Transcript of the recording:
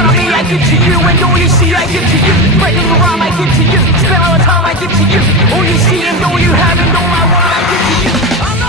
front of me, I give to you. And all you see, I give to you. Breaking the rhyme, I give to you. Spend all the time, I give to you. All you see and all you have and all I want, I give to you.